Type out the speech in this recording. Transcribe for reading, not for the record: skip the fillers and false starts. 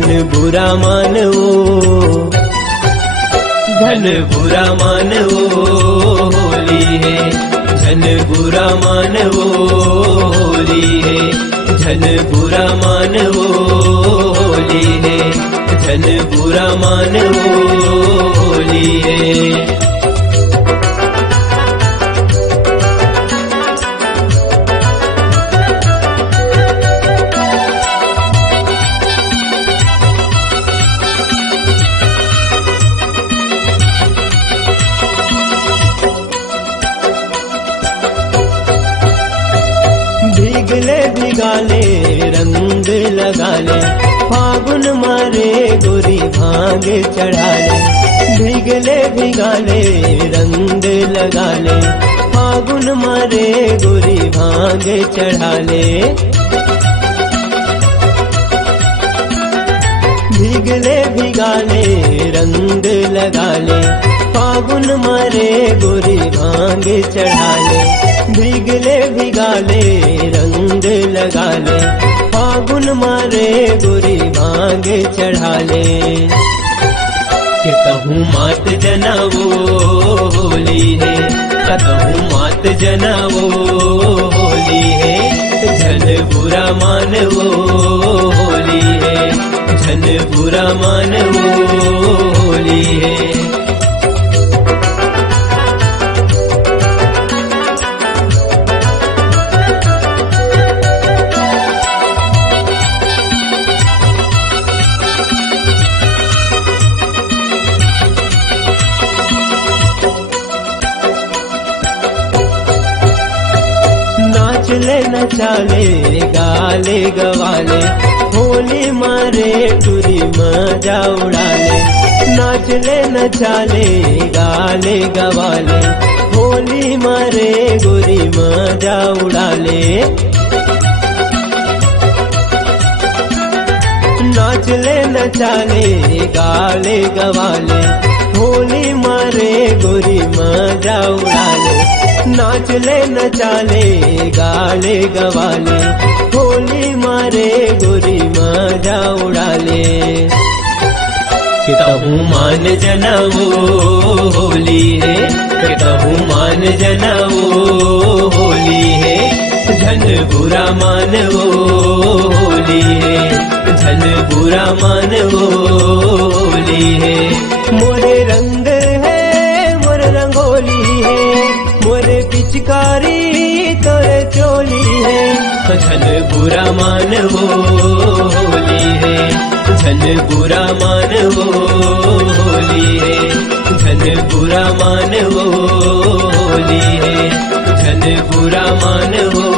धन बुरा मानवो, धन बुरा मानवो होली है, धन बुरा मानवो होली है, धन बुरा मानवो होली है, धन बुरा मानवो होली है। भीगले भिगाले रंग लगाले, फागुन मारे गोरी भांग चढ़ाले। भीगले भिगाले रंग लगाले, फागुन मारे गोरी भांग चढ़ाले। भीगले भिगाले रंग लगाले, फागुन मारे गोरी भांग चढ़ाले। भीगले भिगाले रंग लगाले, फागुन मारे गोरी भांग चढ़ाले। के कहूँ मात जनावो होली है, कहूँ मात जनावो होली है, धन बुरा मानवो होली है, धन बुरा मानवो होली है। नाचले नचाले गाले गवाले, होली मारे टुरी मजा उड़ाले। नाचले नचाले गाले गवाले, होली मारे गोरी मजा उड़ाले। नाचले नचाले गाले गवाले, होली मारे गोरी मजा उड़ाले। नाचले नचाले गाले गवाले, होली मारे गोरी मजा उड़ाले। कहूँ मान जनावो होली है, कहूँ मान जनावो होली है, धन बुरा मानवो होली है, धन बुरा मानवो होली है। मोरे रंग है मोर रंगोली है, मोरे पिचकारी तोरे चोली है। धन बुरा मानवो होली है, धन बुरा मानवो होली है, धन बुरा मानवो होली है, धन बुरा मानवो